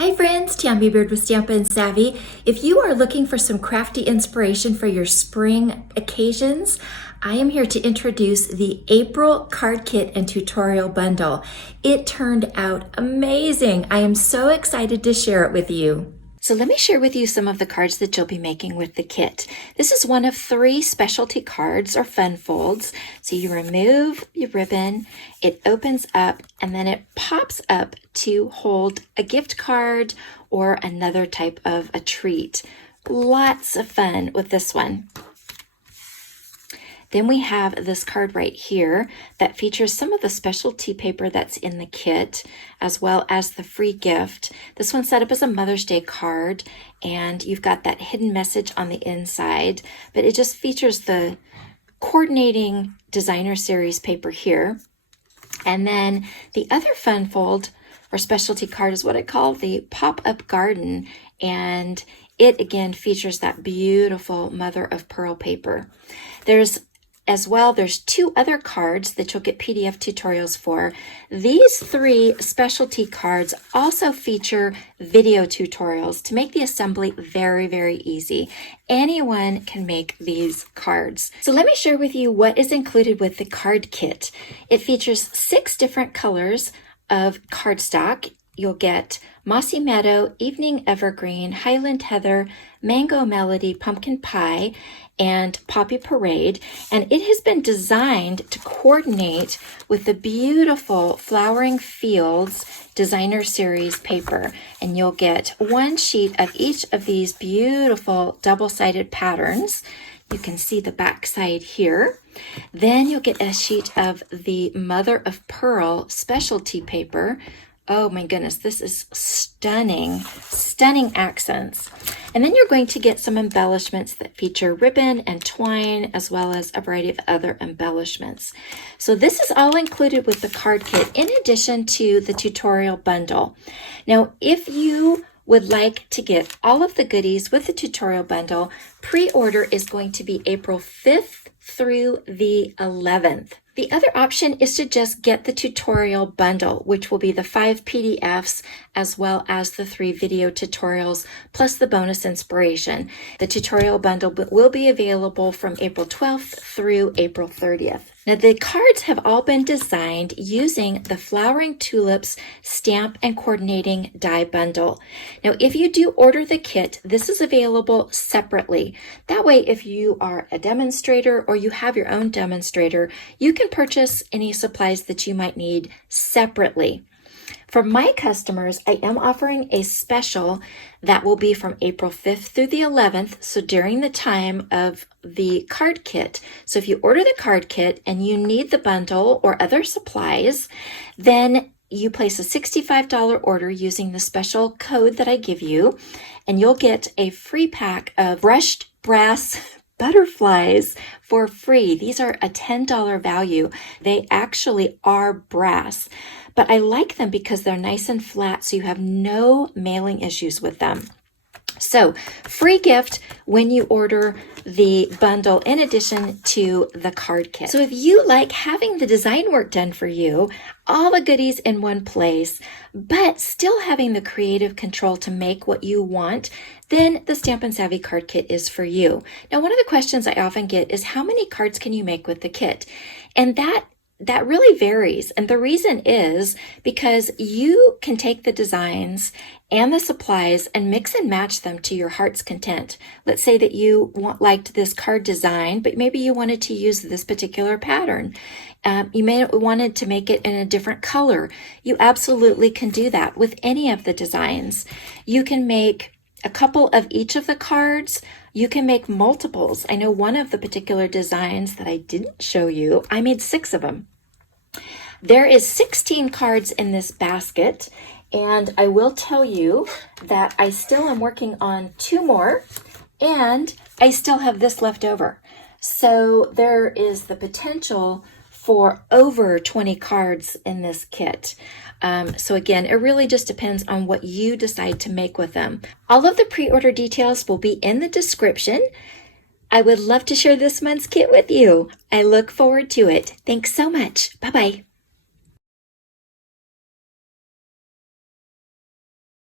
Hi friends, Tammy Beard with Stampin' Savvy. If you are looking for some crafty inspiration for your spring occasions, I am here to introduce the April card kit and tutorial bundle. It turned out amazing. I am so excited to share it with you. So let me share with you some of the cards that you'll be making with the kit. This is one of 3 specialty cards or fun folds. So you remove your ribbon, it opens up, and then it pops up to hold a gift card or another type of a treat. Lots of fun with this one. Then we have this card right here that features some of the specialty paper that's in the kit, as well as the free gift. This one's set up as a Mother's Day card, and you've got that hidden message on the inside, but it just features the coordinating designer series paper here. And then the other fun fold or specialty card is what I call the pop-up garden, and it again features that beautiful mother of pearl paper. There's 2 other cards that you'll get PDF tutorials for. These 3 specialty cards also feature video tutorials to make the assembly very, very easy. Anyone can make these cards. So let me share with you what is included with the card kit. It features 6 different colors of cardstock. You'll get Mossy Meadow, Evening Evergreen, Highland Heather, Mango Melody, Pumpkin Pie, and Poppy Parade. And it has been designed to coordinate with the beautiful Flowering Fields Designer Series paper. And you'll get 1 sheet of each of these beautiful double-sided patterns. You can see the back side here. Then you'll get a sheet of the Mother of Pearl specialty paper. Oh my goodness, this is stunning, stunning accents. And then you're going to get some embellishments that feature ribbon and twine, as well as a variety of other embellishments. So this is all included with the card kit, in addition to the tutorial bundle. Now, if you would like to get all of the goodies with the tutorial bundle, pre-order is going to be April 5th through the 11th. The other option is to just get the tutorial bundle, which will be the 5 PDFs as well as the 3 video tutorials plus the bonus inspiration. The tutorial bundle will be available from April 12th through April 30th. Now, the cards have all been designed using the Flowering Tulips Stamp and Coordinating Die Bundle. Now, if you do order the kit, this is available separately. That way, if you are a demonstrator or you have your own demonstrator, you can purchase any supplies that you might need separately. For my customers, I am offering a special that will be from April 5th through the 11th, so during the time of the card kit. So if you order the card kit and you need the bundle or other supplies, then you place a $65 order using the special code that I give you, and you'll get a free pack of brushed brass butterflies for free. These are a $10 value. They actually are brass, but I like them because they're nice and flat, so you have no mailing issues with them. So, free gift when you order the bundle in addition to the card kit. So if you like having the design work done for you, all the goodies in one place, but still having the creative control to make what you want, then the Stampin' Savvy card kit is for you. Now, one of the questions I often get is, how many cards can you make with the kit? And that really varies. And the reason is because you can take the designs and the supplies and mix and match them to your heart's content. Let's say that you liked this card design, but maybe you wanted to use this particular pattern. You may wanted to make it in a different color. You absolutely can do that with any of the designs. You can make a couple of each of the cards. You can make multiples. I know one of the particular designs that I didn't show you, I made 6 of them. There is 16 cards in this basket, and I will tell you that I still am working on 2 more, and I still have this left over. So there is the potential for over 20 cards in this kit. So again, it really just depends on what you decide to make with them. All of the pre-order details will be in the description. I would love to share this month's kit with you. I look forward to it. Thanks so much. Bye-bye.